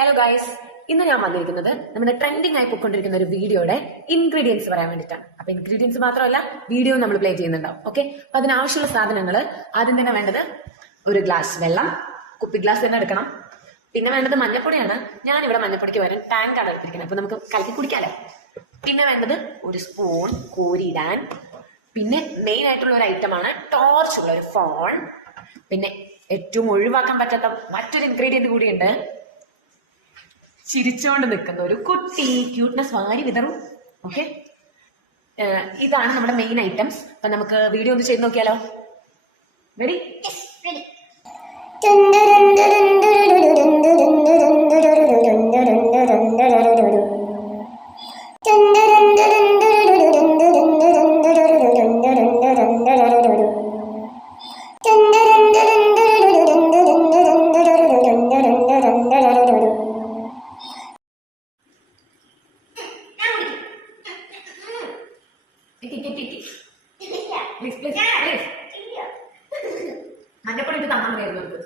Hello guys, ഇന്ന് ഞാൻ വന്നിരിക്കുന്നത് നമ്മുടെ ട്രെൻഡിങ് ആയി പോയിക്കൊണ്ടിരിക്കുന്ന ഒരു വീഡിയോയുടെ ഇൻഗ്രീഡിയൻസ് പറയാൻ വേണ്ടിയിട്ടാണ്. അപ്പൊ ഇൻഗ്രീഡിയൻസ് മാത്രമല്ല, വീഡിയോ നമ്മൾ പ്ലേ ചെയ്യുന്നുണ്ടാവും. ഓക്കെ, അപ്പൊ അതിനാവശ്യമുള്ള സാധനങ്ങൾ ആദ്യം തന്നെ വേണ്ടത് ഒരു ഗ്ലാസ് വെള്ളം, കുപ്പി ഗ്ലാസ് തന്നെ എടുക്കണം. പിന്നെ വേണ്ടത് മഞ്ഞപ്പൊടിയാണ്. ഞാനിവിടെ മഞ്ഞപ്പൊടിക്ക് വരാൻ ടാങ്കാണ് എടുത്തിരിക്കുന്നത്, അപ്പൊ നമുക്ക് കലക്കി കുടിക്കാലോ. പിന്നെ വേണ്ടത് ഒരു സ്പൂൺ കോരിയിടാൻ. പിന്നെ മെയിൻ ആയിട്ടുള്ള ഒരു ഐറ്റമാണ് ടോർച്ച് ഉള്ള ഒരു ഫോൺ. പിന്നെ ഏറ്റവും ഒഴിവാക്കാൻ പറ്റാത്ത മറ്റൊരു ഇൻഗ്രീഡിയന്റ് കൂടിയുണ്ട്, ചിരിച്ചുകൊണ്ട് നിൽക്കുന്ന ഒരു കുട്ടി. ക്യൂട്ട്നെസ് വാരി വിതറും. ഓക്കെ, ഇതാണ് നമ്മുടെ മെയിൻ ഐറ്റംസ്. അപ്പൊ നമുക്ക് വീഡിയോ ഒന്ന് ചെയ്ത് നോക്കിയാലോ? റെഡി? മഞ്ഞപ്പൊടി ഇത് തന്നാൽ മതിയായിരുന്നു.